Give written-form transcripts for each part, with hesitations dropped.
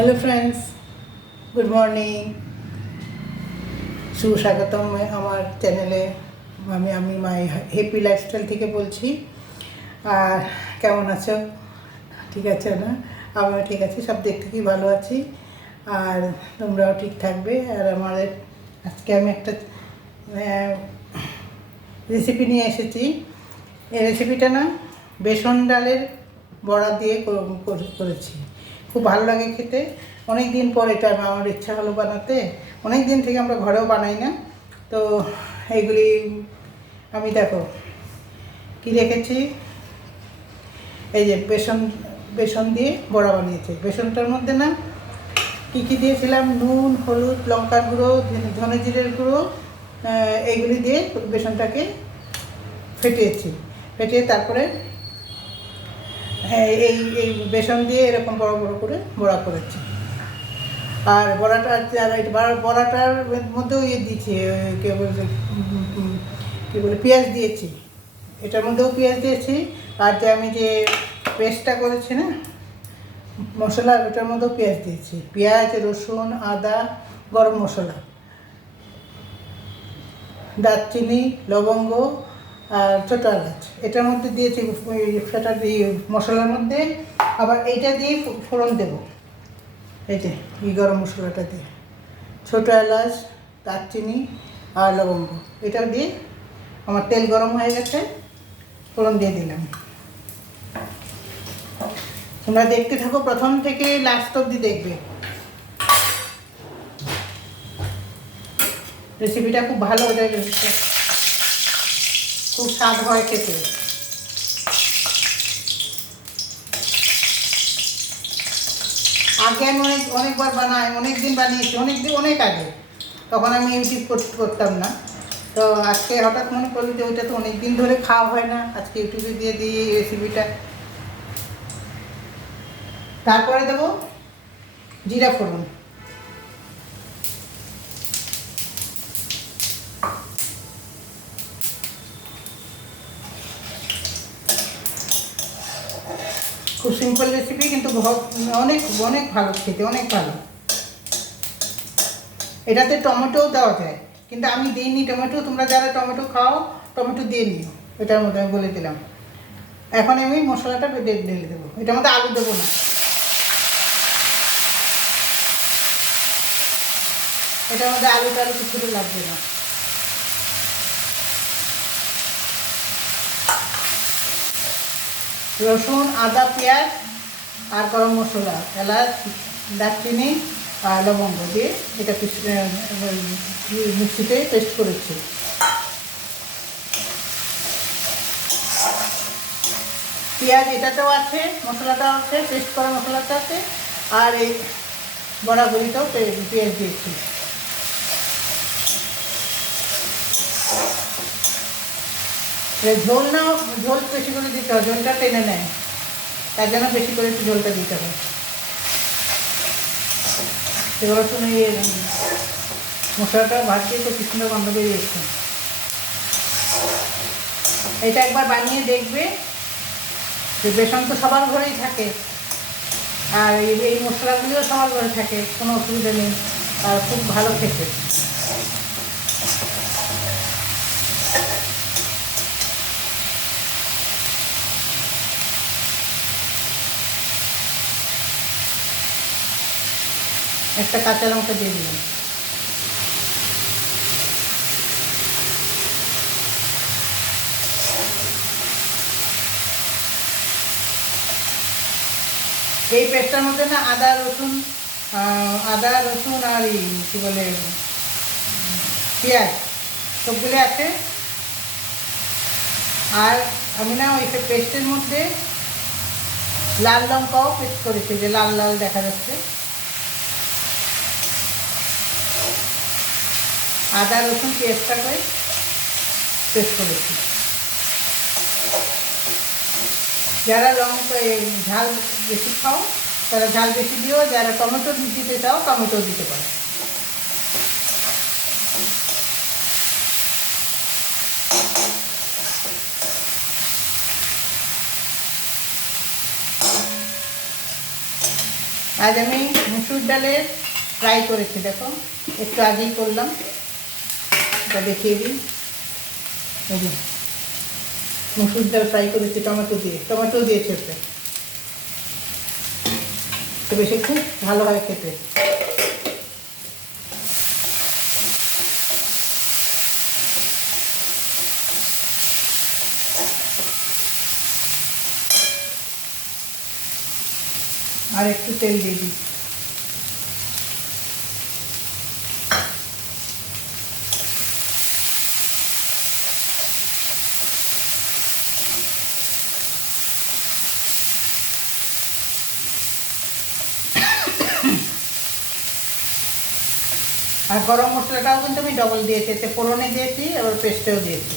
Hello friends, good morning. সুস্বাগতম আমার চ্যানেলে। আমি মাই হ্যাপি লাইফস্টাইল থেকে বলছি। আর কেমন আছো? ঠিক আছে না? আমিও ঠিক আছি, সব দিক থেকেই ভালো আছি। আর তোমরাও ঠিক থাকবে। আর আমাদের আজকে আমি একটা রেসিপি নিয়ে এসেছি। এই রেসিপিটা না বেসন ডালের বড়া দিয়ে করেছি। খুব ভালো লাগে খেতে। অনেক দিন পর এটা আমার ইচ্ছা হলো বানাতে। অনেক দিন থেকে আমরা ঘরেও বানাই না। তো এইগুলি আমি দেখো কী রেখেছি। এই যে বেসন দিয়ে বড়া বানিয়েছি। বেসনটার মধ্যে না কী কী দিয়েছিলাম, নুন, হলুদ, লঙ্কার গুঁড়ো, ধনে জিরের গুঁড়ো, এইগুলি দিয়ে বেসনটাকে ফেটিয়ে তারপরে এই এই বেসন দিয়ে এরকম বড় বড় করে বড়া করেছি। আর বড়াটার মধ্যেও দিয়েছি, কী বলে পেঁয়াজ দিয়েছি। এটার মধ্যেও পেঁয়াজ দিয়েছি। আর আমি যে পেস্টটা করেছি না মশলা, ওটার মধ্যেও পেঁয়াজ দিয়েছি। পেঁয়াজ, রসুন, আদা, গরম মশলা, দারচিনি, লবঙ্গ আর ছোটো এলাচ এটার মধ্যে দিয়েছি। সেটা দিয়ে মশলার মধ্যে আবার এইটা দিয়ে ফোড়ন দেবো। এই যে গরম মশলাটা দিয়ে ছোটো এলাচ, দারচিনি আর লবঙ্গ এটা দিয়ে আমার তেল গরম হয়ে গেছে, ফোড়ন দিয়ে দিলাম। তোমরা দেখতে থাকো, প্রথম থেকে লাস্ট অবধি দেখবে। রেসিপিটা খুব ভালো, খুব স্বাদ হয় খেতে। আগে আমি অনেকবার বানাই, অনেকদিন বানিয়েছি, অনেক আগে। তখন আমি ইউটিউব করতাম না। তো আজকে হঠাৎ মনে করলো যে ওইটা তো অনেক দিন ধরে খাওয়া হয় না, আজকে ইউটিউবে দিয়ে দিই এই রেসিপিটা। তারপরে দেবো জিরা ফোড়ন। খুব সিম্পল রেসিপি, কিন্তু অনেক অনেক ভালো খেতে, অনেক ভালো। এটাতে টমেটোও দেওয়া যায়, কিন্তু আমি দিইনি টমেটো। তোমরা যারা টমেটো খাও টমেটো দিয়ে নিও। এটার মধ্যে আমি বলে দিলাম। এখন আমি মশলাটা ঢেলে দেবো। এটার মধ্যে আলু দেবো না। এটার মধ্যে আলু টালু কিছু লাগবে না। রসুন, আদা, পেঁয়াজ আর গরম মশলা, এলাচ, দারচিনি আর লবঙ্গ দিয়ে এটা মিক্সিতে পেস্ট করেছি। পেঁয়াজ এটাতেও আছে, মশলাটাও আছে, পেস্ট করা মশলাটা আছে। আর এই বড়াগুলিতেও পেঁয়াজ দিয়েছি। ঝোল বেশি করে দিতে হয়, ঝোলটা টেনে নেয়, তার জন্য বেশি করে একটু ঝোলটা দিতে হয়। এবার শুনে মশলাটা ভাজিয়ে তো কি সুন্দর গন্ধ বেরিয়েছে। এটা একবার বানিয়ে দেখবে। যে বেসন তো সবার ঘরেই থাকে, আর এই মশলাগুলিও সবার ঘরে থাকে, কোনো অসুবিধা নেই। আর খুব ভালো খেতে। একটা কাঁচা লঙ্কা দিয়ে দিলাম। এই পেস্টটার মধ্যে না আদা রসুন আর কী বলে পেঁয়াজ সবগুলো আছে। আর আমি না ওই পেস্টের মধ্যে লাল লঙ্কাও পেস্ট করেছি, যে লাল লাল দেখা যাচ্ছে। আদা রসুন পেস্টটা করে পেস্ট করেছি। যারা ঝাল বেশি খাও তারা ঝাল বেশি দিও, যারা টমেটো দিতে চাও টমেটো দিতে পারো। আজ আমি মুসুর ডালের ফ্রাই করেছি, দেখো একটু আগেই করলাম, এটা দেখিয়ে দিই। এই যে মুসুর ডাল ফ্রাই করেছি টমেটো দিয়েছি ওতে, তো বেশি খুব ভালো হয় খেতে। আর একটু তেল দিয়ে দিই। আর গরম মশলাটাও কিন্তু আমি ডবল দিয়েছি, এতে ফোড়নে দিয়েছি, আবার পেস্টেও দিয়েছি।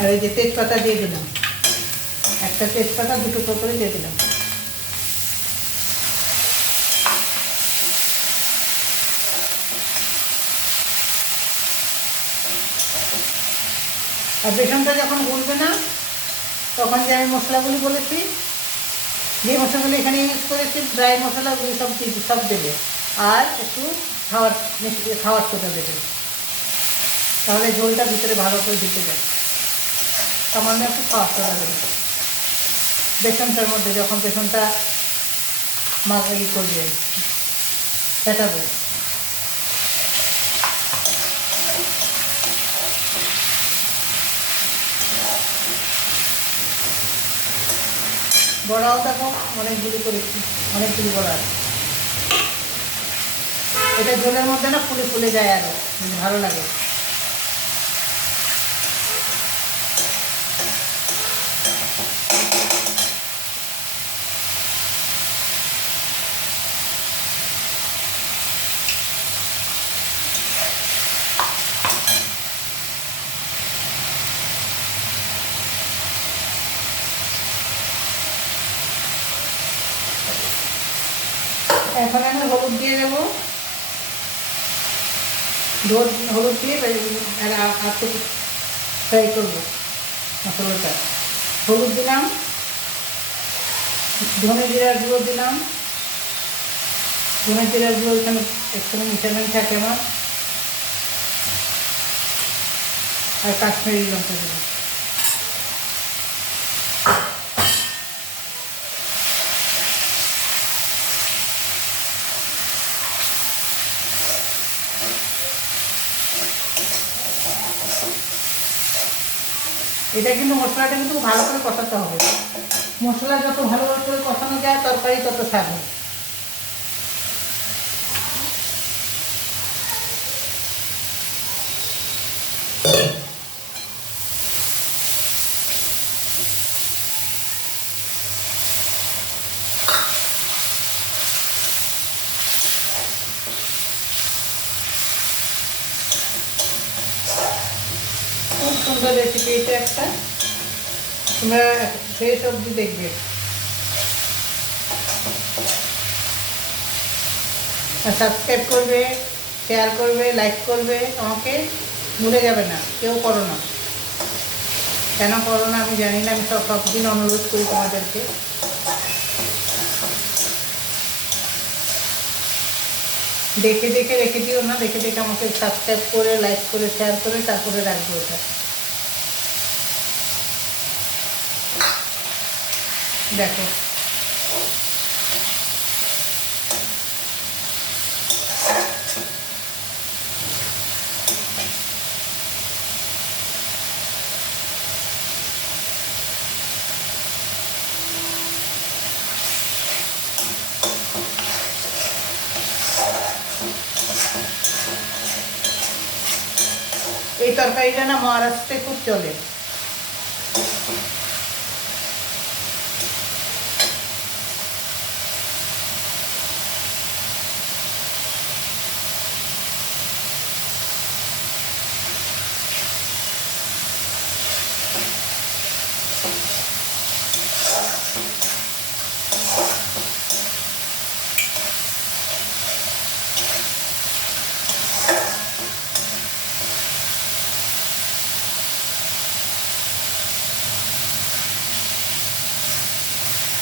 আর এই যে তেজপাতা দিয়ে দিলাম, একটা তেজপাতা 2 টুকরো করে দিয়ে দিলাম। আর বেসনটা যখন গুলবে না, তখন যে আমি মশলাগুলি বলেছি, যে মশলাগুলি এখানে ইউজ করেছি, ড্রাই মশলাগুলি সব দেবে, আর একটু খাওয়ার সোডা দেবে, তাহলে ঝোলটা ভিতরে ভালো করে ঢুকে যায়। সামান্য একটু খাওয়ার সোডা দেবে বেসনটার মধ্যে, যখন বেসনটা ই করবে, ফেটাবে। বড়াও দেখো অনেকগুলি করেছি, অনেকগুলি বড়া। এটা ঝোলের মধ্যে না ফুলে ফুলে যায়, আরও ভালো লাগে। এখন আমি হলুদ দিয়ে দেবো, হলুদ দিয়ে একটু ফ্রাই করবো মশলাটা। হলুদ দিলাম, ধনে জিরার গুঁড়ো দিলাম, ধনে জিরার গুঁড়ো এখানে একটুখানি মিশানো থাকে আমার, আর কাশ্মীরি লঙ্কা দিলাম। এটা কিন্তু মশলাটা কিন্তু ভালো করে কষাতে হবে, মশলা যত ভালো করে কষানো যায় তরকারি তত স্বাদ হয়। খুব সুন্দর রেসিপি এটা একটা, তোমরা সেই সবজি দেখবে। আর সাবস্ক্রাইব করবে, শেয়ার করবে, লাইক করবে, আমাকে ভুলে যাবে না, কেউ করো না। কেন করো না আমি জানি না, আমি সবদিন অনুরোধ করি তোমাদেরকে। দেখে দেখে রেখে দিও না, দেখে দেখে আমাকে সাবস্ক্রাইব করে, লাইক করে, শেয়ার করে তারপরে রাখবো ওটা। দেখো এই তরকারিটা না মহারাষ্ট্রে খুব চলে।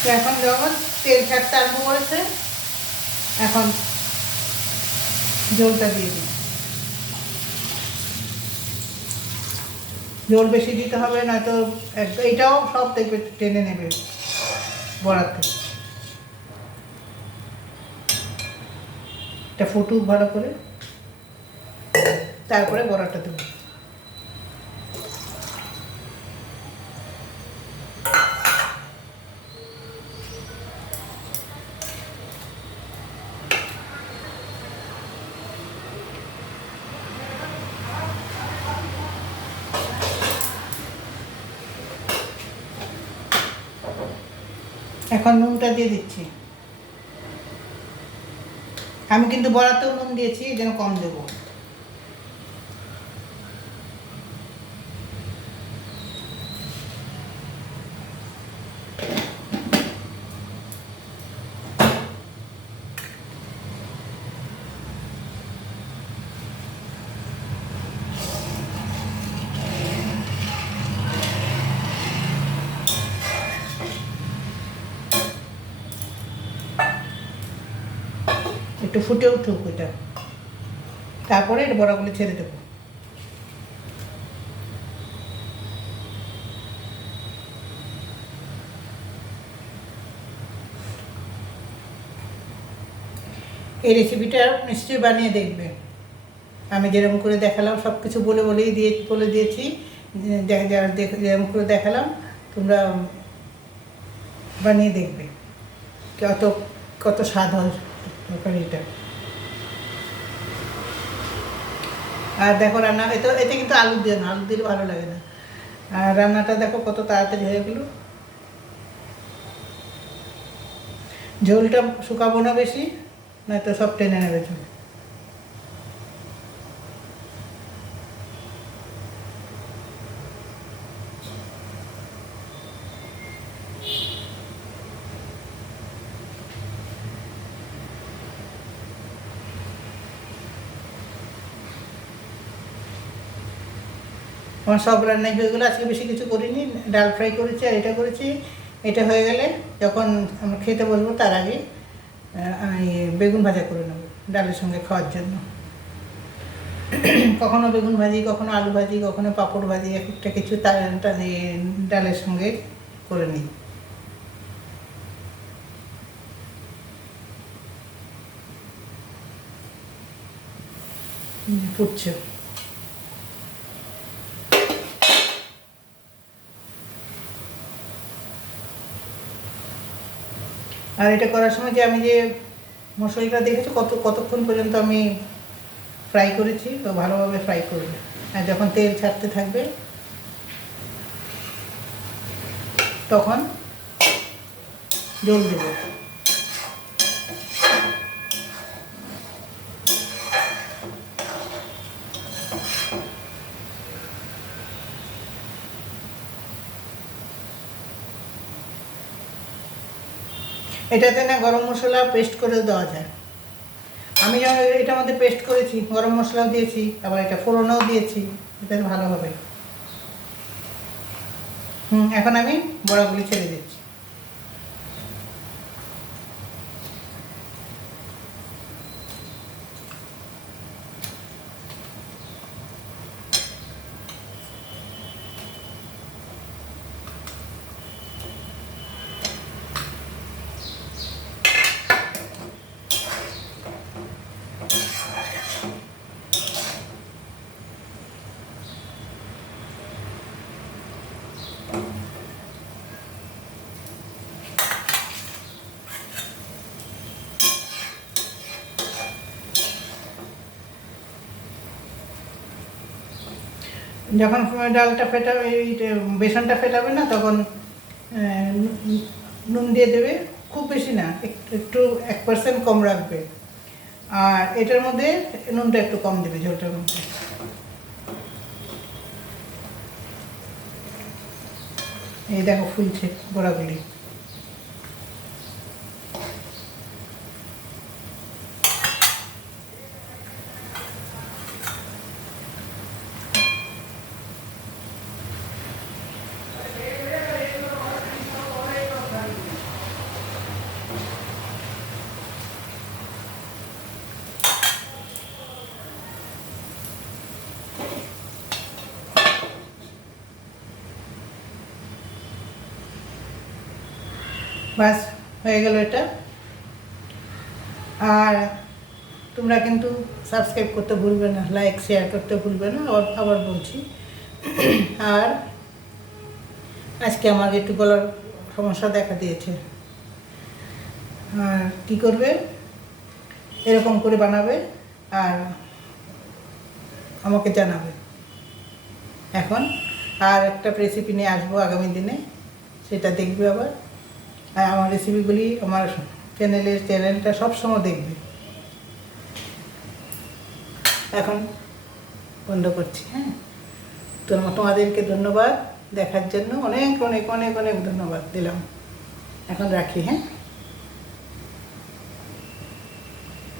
তো এখন যখন তেল ছাড়তে আরম্ভ করেছে, এখন জলটা দিয়ে দিই। জল বেশি দিতে হবে, নয়তো এটাও সব দেখবে টেনে নেবে বড়াতে। এটা ফুটুক ভালো করে, তারপরে বড়াটা দেবো। এখন নুনটা দিয়ে দিচ্ছি। আমি কিন্তু বড়াতেও নুন দিয়েছি, এই জন্য কম দেবো। একটু ফুটে উঠুক ওইটা, তারপরে এটা বড়াগুলো ছেড়ে দেবো। এই রেসিপিটা নিশ্চয়ই বানিয়ে দেখবে। আমি যেরকম করে দেখালাম সব কিছু বলে দিয়েছি, যেরকম করে দেখালাম তোমরা বানিয়ে দেখবে, কত স্বাদ হয় তরকারিটা। আর দেখো রান্না, এতে কিন্তু আলু দিও না, আলু দিলে ভালো লাগে না। আর রান্নাটা দেখো কত তাড়াতাড়ি হয়ে গেল। ঝোলটা শুকাবো না বেশি, নয়তো সব টেনে নেবে ঝোল। আমার সব রান্নাই হয়ে গেলো। আজকে বেশি কিছু করিনি, ডাল ফ্রাই করেছি আর এটা করেছি। এটা হয়ে গেলে যখন আমরা খেতে বসবো তার আগে আমি বেগুন ভাজা করে নেবো ডালের সঙ্গে খাওয়ার জন্য। কখনো বেগুন ভাজি, কখনো আলু ভাজি, কখনো পাঁপড় ভাজি, একটা কিছু ডালের সঙ্গে করে নিই। ফুটছে। আর এটা করার সময় যে আমি যে মশলাটা দেখেছি কতক্ষণ পর্যন্ত আমি ফ্রাই করেছি, তো ভালোভাবে ফ্রাই করবে। আর যখন তেল ছাড়তে থাকবে তখন জল দেবো। এটাতে না গরম মশলা পেস্ট করে দেওয়া যায়। আমি যেমন এটার মধ্যে পেস্ট করেছি, গরম মশলাও দিয়েছি, আবার এটা ফোড়নও দিয়েছি, এটাতে ভালো হবে। এখন আমি বড়াগুলি ছেড়ে দিচ্ছি। যখন ডালটা ফেটাবে, এই বেসনটা ফেটাবে না, তখন নুন দিয়ে দেবে, খুব বেশি না, একটু 1% কম রাখবে। আর এটার মধ্যে নুনটা একটু কম দেবে ঝোলটার মধ্যে। এই দেখো ফুলছে বড়াগুলি। বাস হয়ে গেল এটা। আর তোমরা কিন্তু সাবস্ক্রাইব করতে ভুলবে না, লাইক শেয়ার করতে ভুলবে না, আবার আবার বলছি। আর আজকে আমার একটু গলার সমস্যা দেখা দিয়েছে। আর কী করবে, এরকম করে বানাবে আর আমাকে জানাবে। এখন আর একটা রেসিপি নিয়ে আসবো আগামী দিনে, সেটা দেখবে আবার। আর আমার রেসিপিগুলি আমার চ্যানেলটা সবসময় দেখবে। এখন বন্ধ করছি। হ্যাঁ, তোমাদেরকে ধন্যবাদ দেখার জন্য, অনেক অনেক অনেক অনেক ধন্যবাদ দিলাম। এখন রাখি। হ্যাঁ।